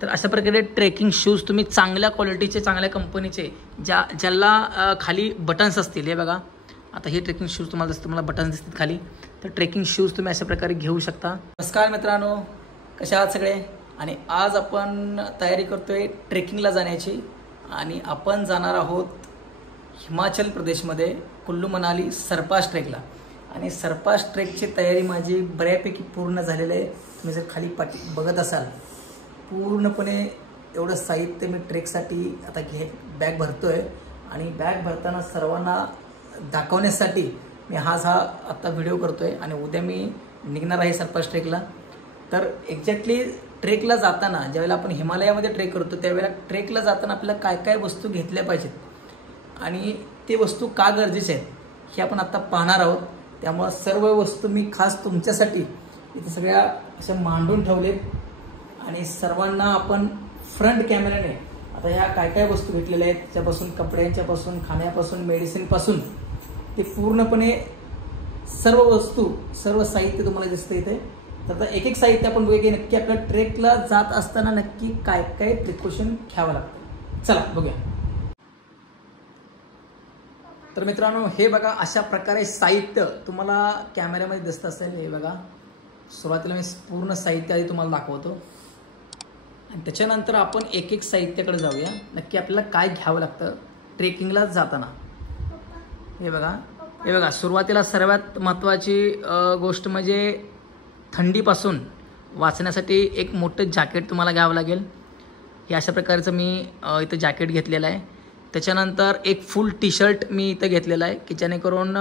तर अशा प्रकारे ट्रेकिंग शूज तुम्ही चांगल्या क्वालिटीचे चांगल्या कंपनीचे ज्याला खाली बटन्स असतील, हे बघा आता हे ट्रेकिंग शूज तुम्हाला बटन्स दिसतील खाली, तर ट्रेकिंग शूज तुम्ही अशा प्रकारे घेऊ शकता। नमस्कार मित्रांनो, कसे आहात सगळे? आणि आज आपण तयारी करतोय ट्रेकिंगला जाण्याची आणि आपण जाणार आहोत हिमाचल प्रदेशमध्ये कुल्लू मनाली सरपास ट्रेकला। आणि सरपास ट्रेकची तयारी माझी बऱ्यापैकी पूर्ण झालेली आहे। तुम्ही जर खाली पाठी बघत असाल, पूर्णपणे एवढं साहित्य मी ट्रेकसाठी आता बॅग भरतोय आणि बॅग भरताना सर्वांना दाखवण्यासाठी मी हा आता व्हिडिओ करतोय। आणि उद्या मी निघणार आहे सरपास ट्रेकला। तर एक्झॅक्टली ट्रेकला जाताना ज्यावेळेला आपण हिमालयामध्ये ट्रेक करतो त्यावेळेला ट्रेकला जाताना आपल्याला काय काय वस्तू घेतल्या पाहिजेत आणि ते वस्तू का गरजेचे आहेत हे आपण आता पाहणार आहोत। त्यामुळे सर्व वस्तू मी खास तुमच्यासाठी इथे सगळ्या अशा मांडून ठेवले आणि सर्वांना आपण फ्रंट कॅमेऱ्याने आता ह्या काय काय वस्तू घेतलेल्या आहेत त्याच्यापासून कपड्यांच्यापासून खाण्यापासून मेडिसिनपासून ते पूर्णपणे सर्व वस्तू सर्व साहित्य तुम्हाला दिसतं इथे। तर आता एक एक साहित्य आपण बघूया की नक्की आपल्या ट्रेकला जात असताना नक्की काय काय प्रिकॉशन घ्यावं लागतं। चला बघूया। तर मित्रांनो, हे बघा अशा प्रकारे साहित्य तुम्हाला कॅमेऱ्यामध्ये दिसत असेल। हे बघा, सुरुवातीला मी पूर्ण साहित्य आधी तुम्हाला दाखवतो आणि त्याच्यानंतर आपण एक एक साहित्याकडे जाऊया, नक्की आपल्याला काय घ्यावं लागतं ट्रेकिंगला जाताना। हे बघा सुरुवातीला सर्वात महत्त्वाची गोष्ट म्हणजे थंडीपासून वाचण्यासाठी एक मोठं जॅकेट तुम्हाला घ्यावं लागेल। हे अशा प्रकारचं मी इथं जॅकेट घेतलेलं आहे। त्याच्यानंतर एक फुल टी शर्ट मी इथं घेतलेलं आहे की जेणेकरून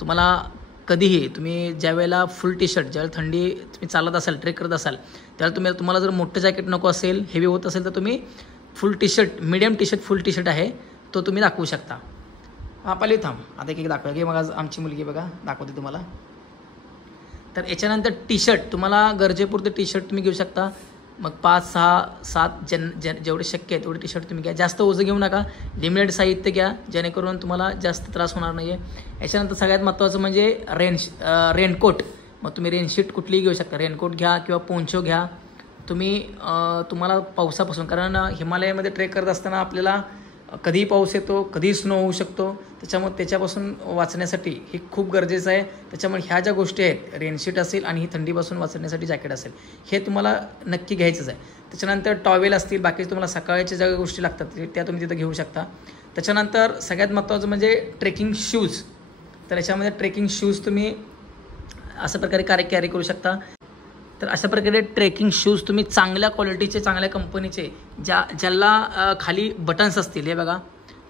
तुम्हाला कधीही तुम्ही ज्यावेळेला फुल टी शर्ट ज्यावेळेला थंडी तुम्ही चालत असाल ट्रेक करत असाल त्यावेळेला तुम्हाला जर मोठं जॅकेट नको असेल, हेवी होत असेल, तर तुम्ही फुल T shirt medium T shirt फुल टी शर्ट आहे तो तुम्ही दाखवू शकता। पाली थांब आता एक दाखवूया की मग आज आमची मुलगी बघा दाखवते तुम्हाला। तर याच्यानंतर टी शर्ट तुम्हाला गरजेपुरते टी शर्ट तुम्ही घेऊ शकता। मग 5, 6, 7 जेवढे शक्य आहे तेवढे टी शर्ट तुम्ही घ्या। जास्त ओझं घेऊ नका, लिमिटेड साहित्य घ्या जेणेकरून तुम्हाला जास्त त्रास होणार नाही आहे। याच्यानंतर सगळ्यात महत्त्वाचं म्हणजे रेनकोट। मग तुम्ही रेनशीट कुठलीही घेऊ शकता, रेनकोट घ्या किंवा पोंचो घ्या तुम्हाला पावसापासून, कारण हिमालयामध्ये ट्रेक करत असताना आपल्याला कधीही पाऊस येतो, कधीही स्नो होऊ शकतो, त्याच्यामुळे त्याच्यापासून वाचण्यासाठी हे खूप गरजेचं आहे। त्याच्यामुळे ह्या ज्या गोष्टी आहेत, रेनशीट असेल आणि ही थंडीपासून वाचण्यासाठी जॅकेट असेल, हे तुम्हाला नक्की घ्यायचंच आहे। त्याच्यानंतर टॉवेल असतील, बाकी तुम्हाला सकाळच्या ज्या गोष्टी लागतात त्या तुम्ही तिथं घेऊ शकता। त्याच्यानंतर सगळ्यात महत्त्वाचं म्हणजे ट्रेकिंग शूज। तर याच्यामध्ये ट्रेकिंग शूज तुम्ही अशा प्रकारे कॅरी करू शकता। तर अशा प्रकारे ट्रेकिंग शूज तुम्ही चांगल्या क्वालिटीचे चांगल्या कंपनीचे ज्याला खाली बटन्स असतील, हे बघा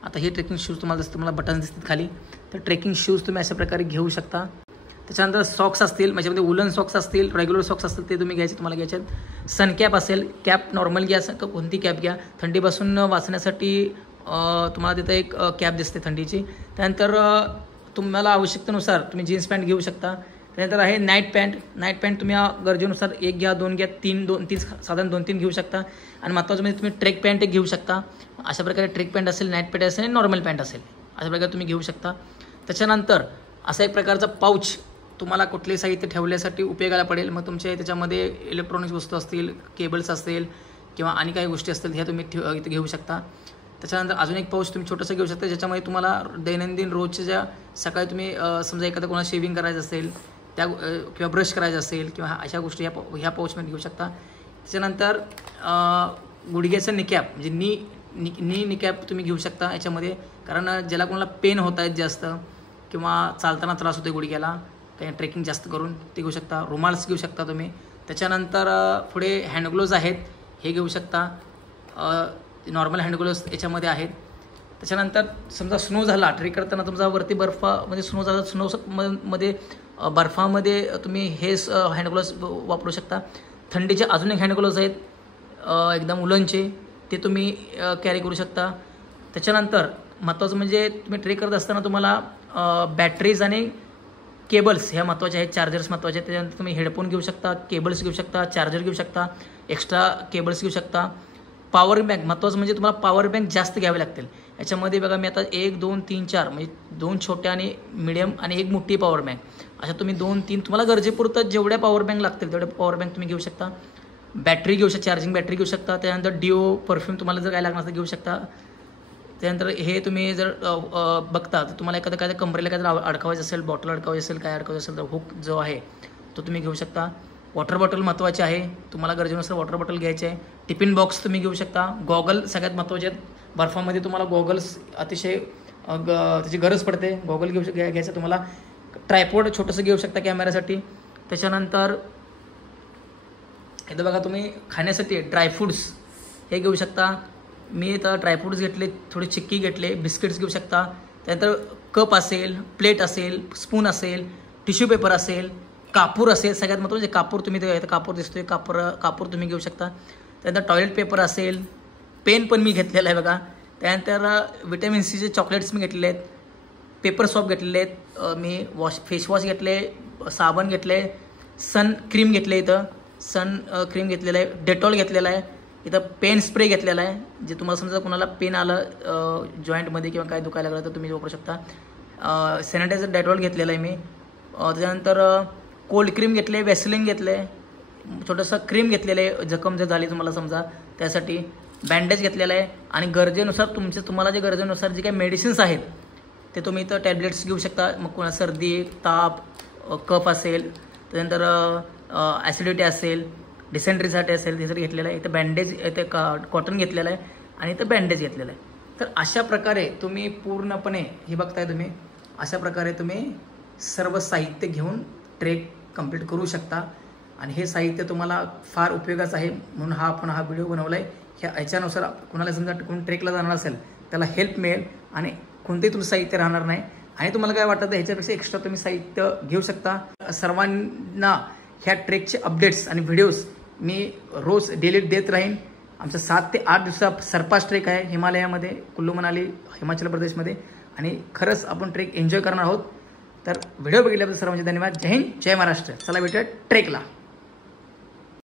आता हे ट्रेकिंग शूज तुम्हाला बटन्स दिसतील खाली, तर ट्रेकिंग शूज तुम्ही अशा प्रकारे घेऊ शकता। त्याच्यानंतर सॉक्स असतील, माझ्यामध्ये वुलन सॉक्स असतील, रेग्युलर सॉक्स असतील ते तुम्ही तुम्हाला घ्यायचे आहेत। सनकॅप असेल, कॅप नॉर्मल घ्या, कोणती कॅप घ्या, थंडीपासून वाचण्यासाठी तुम्हाला तिथं एक कॅप दिसते थंडीची। त्यानंतर तुम्हाला आवश्यकतेनुसार तुम्ही जीन्स पॅन्ट घेऊ शकता। त्यानंतर आहे नाईट पॅन्ट तुम्ही गरजेनुसार 1 घ्या, 2 घ्या, 3 साधारण 2-3 घेऊ शकता। आणि महत्त्वाचं म्हणजे तुम्ही ट्रेक पॅन्ट एक घेऊ शकता। अशा प्रकारे ट्रेक पॅन्ट असेल, नाईट पॅन्ट असेल आणि नॉर्मल पॅन्ट असेल, अशा प्रकारे तुम्ही घेऊ शकता। त्याच्यानंतर असा एक प्रकारचा पाऊच तुम्हाला कुठलेही साहित्य ठेवण्यासाठी उपयोगाला पडेल। मग तुमच्या त्याच्यामध्ये इलेक्ट्रॉनिक्स वस्तू असतील, केबल्स असतील किंवा आणि काही गोष्टी असतील ह्या तुम्ही इथे घेऊ शकता। त्याच्यानंतर अजून एक पाऊच तुम्ही छोटंसं घेऊ शकता ज्याच्यामध्ये तुम्हाला दैनंदिन रोजच्या ज्या सकाळी तुम्ही समजा एखादं कोणाला शेविंग करायचं असेल त्या किंवा ब्रश करायचं असेल किंवा अशा गोष्टी ह्या पाऊचमध्ये घेऊ शकता। त्याच्यानंतर गुडघ्याचं निकॅप म्हणजे नी निकॅप तुम्ही घेऊ शकता याच्यामध्ये, कारण ज्याला कोणाला पेन होत आहेत जास्त किंवा चालताना त्रास होतो गुडघ्याला काही ट्रेकिंग जास्त करून ते घेऊ शकता। रुमाल्स घेऊ शकता तुम्ही। त्याच्यानंतर पुढे हँडग्लोव्ज आहेत, हे घेऊ शकता, नॉर्मल हँडग्लोव्ज याच्यामध्ये आहेत। त्याच्यानंतर समजा स्नो झाला ट्रेक करताना तुमचा वरती बर्फामध्ये स्नो झाला, स्नोमध्ये बर्फामध्ये तुम्ही हे हँडग्लोव्ज वापरू शकता। थंडीचे अजून एक हँडग्लोव्ज आहेत एकदम उलनचे, ते तुम्ही कॅरी करू शकता। त्याच्यानंतर महत्त्वाचं म्हणजे तुम्ही ट्रेक करत असताना तुम्हाला बॅटरीज आणि केबल्स ह्या महत्त्वाचे आहेत, चार्जर्स महत्त्वाचे आहेत। त्याच्यानंतर तुम्ही हेडफोन घेऊ शकता, केबल्स घेऊ शकता, चार्जर घेऊ शकता, एक्स्ट्रा केबल्स घेऊ शकता। पॉवर बँक महत्त्वाचं म्हणजे तुम्हाला पॉवर बँक जास्त घ्यावे लागतील याच्यामध्ये। बघा मी आता 1, 2, 3, 4 म्हणजे 2 छोट्या आणि मिडियम आणि 1 मोठी पॉवर बँक, अशा तुम्ही 2-3 तुम्हाला गरजेपुरतं जेवढ्या पॉवर बँक लागतील तेवढ्या पॉवर बँक तुम्ही घेऊ शकता। बॅटरी घेऊ शकता, चार्जिंग बॅटरी घेऊ शकता. त्यानंतर डिओ परफ्यूम तुम्हाला जर काय लागणार असेल घेऊ शकता. त्यानंतर हे तुम्ही जर बघता तर तुम्हाला एखादं काय कमरेला काय जर अडकवायचं असेल, बॉटल अडकवायची असेल, काय अडकवायचं असेल तर हुक जो आहे तो तुम्ही घेऊ शकता. वॉटर बॉटल महत्त्वाची आहे, तुम्हाला गरजेनुसार वॉटर बॉटल घ्यायची आहे. टिफिन बॉक्स तुम्ही घेऊ शकता. गॉगल सगळ्यात महत्त्वाचे आहेत. बर्फामध्ये तुम्हाला गॉगल्स अतिशय त्याची गरज पडते. गॉगल घ्यायचं तुम्हाला. ट्रायपॉड छोटंसं घेऊ शकता कॅमेऱ्यासाठी. त्याच्यानंतर इथं बघा तुम्ही खाण्यासाठी ड्रायफ्रूट्स हे घेऊ शकता. मी इथं ड्रायफ्रूट्स घेतले, थोडी चिक्की घेतले, बिस्किट्स घेऊ शकता. त्यानंतर कप असेल, प्लेट असेल, स्पून असेल, टिश्यू पेपर असेल, कापूर असेल. सगळ्यात महत्त्वाचे कापूर तुम्ही इथं कापूर दिसतोय, कापूर तुम्ही घेऊ शकता. त्यानंतर टॉयलेट पेपर असेल, पेन पण मी घेतलेला आहे बघा. त्यानंतर विटॅमिन सीचे चॉकलेट्स मी घेतलेले आहेत. पेपर सॉप घेतलेले आहेत. मी फेसवॉश घेतले, साबण घेतले, सन क्रीम घेतले, इथं सन क्रीम घेतलेलं आहे. डेटॉल घेतलेला आहे. इथं पेन स्प्रे घेतलेला आहे. जे तुम्हाला समजा कोणाला पेन आलं जॉईंटमध्ये किंवा काय दुखायला लागलं तर तुम्ही वापरू शकता. सॅनिटायझर डेटॉल घेतलेलं आहे मी. त्याच्यानंतर कोल्ड क्रीम घेतले, वॅसलिन घेतले, छोटंसं क्रीम घेतलेलं आहे जखम जर झाली तुम्हाला समजा त्यासाठी. बँडेज घेतलेला आहे. आणि गरजेनुसार तुम्हाला जे गरजेनुसार जे काही मेडिसिन्स आहेत ते तुम्ही इथं टॅबलेट्स घेऊ शकता. मग कोणा सर्दी, ताप, कफ असेल, त्यानंतर ॲसिडिटी असेल, डिसेंट्रीसाठी असेल ते जरी घेतलेलं आहे. इथं बँडेज, इथे कॉटन घेतलेलं आहे आणि इथं बँडेज घेतलेलं आहे. तर अशा प्रकारे तुम्ही पूर्णपणे हे बघताय तुम्ही, अशा प्रकारे तुम्ही सर्व साहित्य घेऊन ट्रेक कंप्लीट करू शकता. आणि हे साहित्य तुम्हाला फार उपयोगाचं आहे म्हणून आपण हा व्हिडिओ बनवला आहे. ह्याच्यानुसार कोणाला समजा कोणी ट्रेकला जाणार असेल त्याला हेल्प मिळेल आणि कोणतेही तुमचं साहित्य राहणार नाही. आणि तुम्हाला काय वाटतं ह्याच्यापेक्षा एक्स्ट्रा तुम्ही साहित्य घेऊ शकता. सर्वांना ह्या ट्रेकचे अपडेट्स आणि व्हिडिओज मी रोज डेली देत राहीन. आमचा 7 ते 8 दिवसा सरपास ट्रेक आहे हिमालयामध्ये, कुल्लू मनाली हिमाचल प्रदेशमध्ये. आणि खरंच आपण ट्रेक एन्जॉय करणार आहोत. तर व्हिडिओ बघितल्याबद्दल सर्वांचे धन्यवाद. जय हिंद, जय महाराष्ट्र. चला भेटूया ट्रेकला.